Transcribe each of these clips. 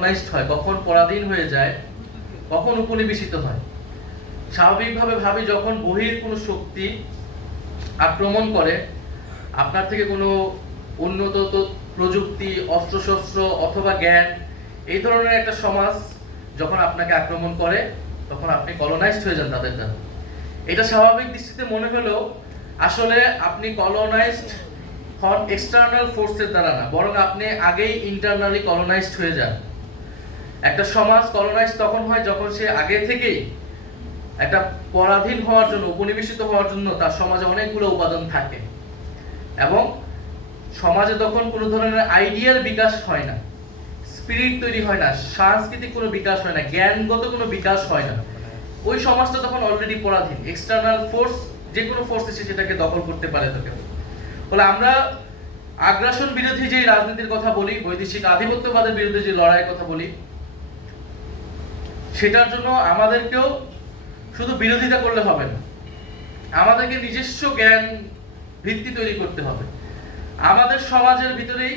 Colonised হয়, কখন পরাধীন হয়ে যায়, কখন উপনিবেশিত হয়। স্বাভাবিকভাবে ভাবি যখন বহির কোনো শক্তি আক্রমণ করে, আপনার থেকে কোনো উন্নত প্রযুক্তি, অস্ত্রশস্ত্র অথবা জ্ঞান, এই ধরনের একটা সমাজ যখন আপনাকে আক্রমণ করে, তখন আপনি কলোনাইজড হয়ে যান তাদের দ্বারা। এটা স্বাভাবিক দৃষ্টিতে মনে হলেও আসলে আপনি কলোনাইজড হন এক্সটার্নাল ফোর্সের দ্বারা না, বরং আপনি আগেই ইন্টারনালি কলোনাইজড হয়ে যান। একটা সমাজ কলোনাইজড তখন হয় যখন সে আগে থেকেই একটা পরাধীন হওয়ার জন্য, উপনিবেশিত হওয়ার জন্য তার সমাজে অনেকগুলো উপাদান থাকে, এবং সমাজে তখন কোনো ধরনের আইডিয়ার বিকাশ হয় না, স্পিরিট তৈরি হয় না, সাংস্কৃতিক কোনো বিকাশ হয় না, জ্ঞানগত কোনো বিকাশ হয় না। ওই সমাজটা তখন অলরেডি পরাধীন। এক্সটার্নাল ফোর্স, যে কোনো ফোর্স এসে সেটাকে দখল করতে পারে তাকে। ফলে আমরা আগ্রাসন বিরোধী যে রাজনীতির কথা বলি, বৈদেশিক আধিপত্যবাদের বিরুদ্ধে যে লড়াইয়ের কথা বলি, সেটার জন্য আমাদেরকেও শুধু বিরোধিতা করলে হবে না, আমাদেরকে নিজস্ব জ্ঞান ভিত্তি তৈরি করতে হবে। আমাদের সমাজের ভিতরেই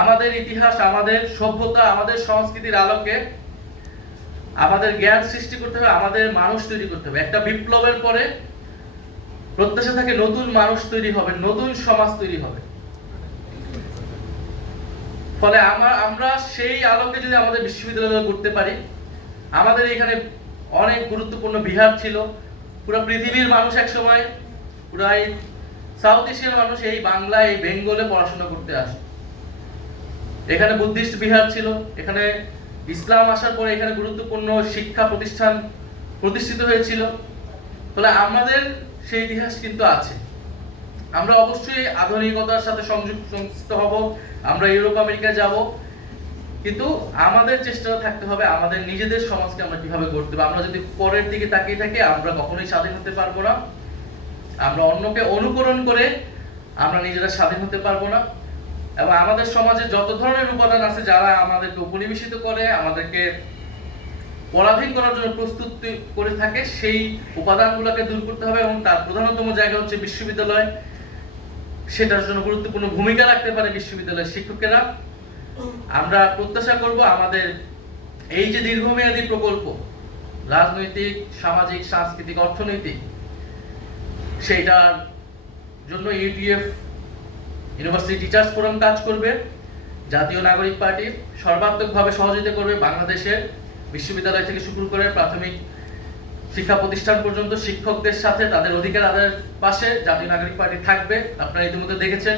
আমাদের ইতিহাস, আমাদের সভ্যতা, আমাদের সংস্কৃতির আলোকে আমাদের জ্ঞান সৃষ্টি করতে হবে, আমাদের মানুষ তৈরি করতে হবে। একটা বিপ্লবের পরে প্রত্যাশা থাকে নতুন মানুষ তৈরি হবে, নতুন সমাজ তৈরি হবে। ফলে আমরা সেই আলোকে যদি আমাদের বিশ্ববিদ্যালয়ে করতে পারি, আমাদের এখানে অনেক গুরুত্বপূর্ণ বিহার ছিল, পুরো পৃথিবীর মানুষ এক সময়, পুরাই সাউথ এশিয়ার মানুষ এই বাংলায়, এই বেঙ্গলে পড়াশোনা করতে আসে। এখানে বুদ্ধিস্ট বিহার ছিল, এখানে ইসলাম আসার পরে এখানে গুরুত্বপূর্ণ শিক্ষা প্রতিষ্ঠান প্রতিষ্ঠিত হয়েছিল। ফলে আমাদের সেই ইতিহাস কিন্তু আছে। আমরা অবশ্যই আধুনিকতার সাথে সংযুক্ত হব, আমরা ইউরোপ আমেরিকা যাব, কিন্তু আমাদের চেষ্টা থাকতে হবে আমাদের নিজেদের সমাজকে আমরা কিভাবে গড়তে হবে। আমরা যদি পরের দিকে তাকিয়ে থাকি, আমরা কখনোই স্বাধীন হতে পারবো না। আমরা অন্যকে অনুকরণ করে আমরা নিজেরা স্বাধীন হতে পারবো না। এবং আমাদের সমাজে যত ধরনের উপাদান আছে যারা আমাদেরকে উপনিবেশিত করে, আমাদেরকে পরাধীন করার জন্য প্রস্তুত করে থাকে, সেই উপাদানগুলোকে দূর করতে হবে। এবং তার প্রধানতম জায়গা হচ্ছে বিশ্ববিদ্যালয়। সেটার জন্য গুরুত্বপূর্ণ ভূমিকা রাখতে পারে বিশ্ববিদ্যালয়ের শিক্ষকেরা। আমরা প্রত্যাশা করব আমাদের এই যে দীর্ঘমেয়াদী প্রকল্প, রাজনৈতিক, সামাজিক, সাংস্কৃতিক, অর্থনৈতিক, সেইটার জন্য ইউটিএফ, ইউনিভার্সিটি টিচার্স ফোরাম কাজ করবে, জাতীয় নাগরিক পার্টি সর্বাত্মকভাবে সহযোগিতা করবে। বাংলাদেশের বিশ্ববিদ্যালয় থেকে শুরু করে প্রাথমিক শিক্ষা প্রতিষ্ঠান পর্যন্ত শিক্ষকদের সাথে তাদের অধিকার আদায়ের পাশে জাতীয় নাগরিক পার্টি থাকবে। আপনারা ইতিমধ্যে দেখেছেন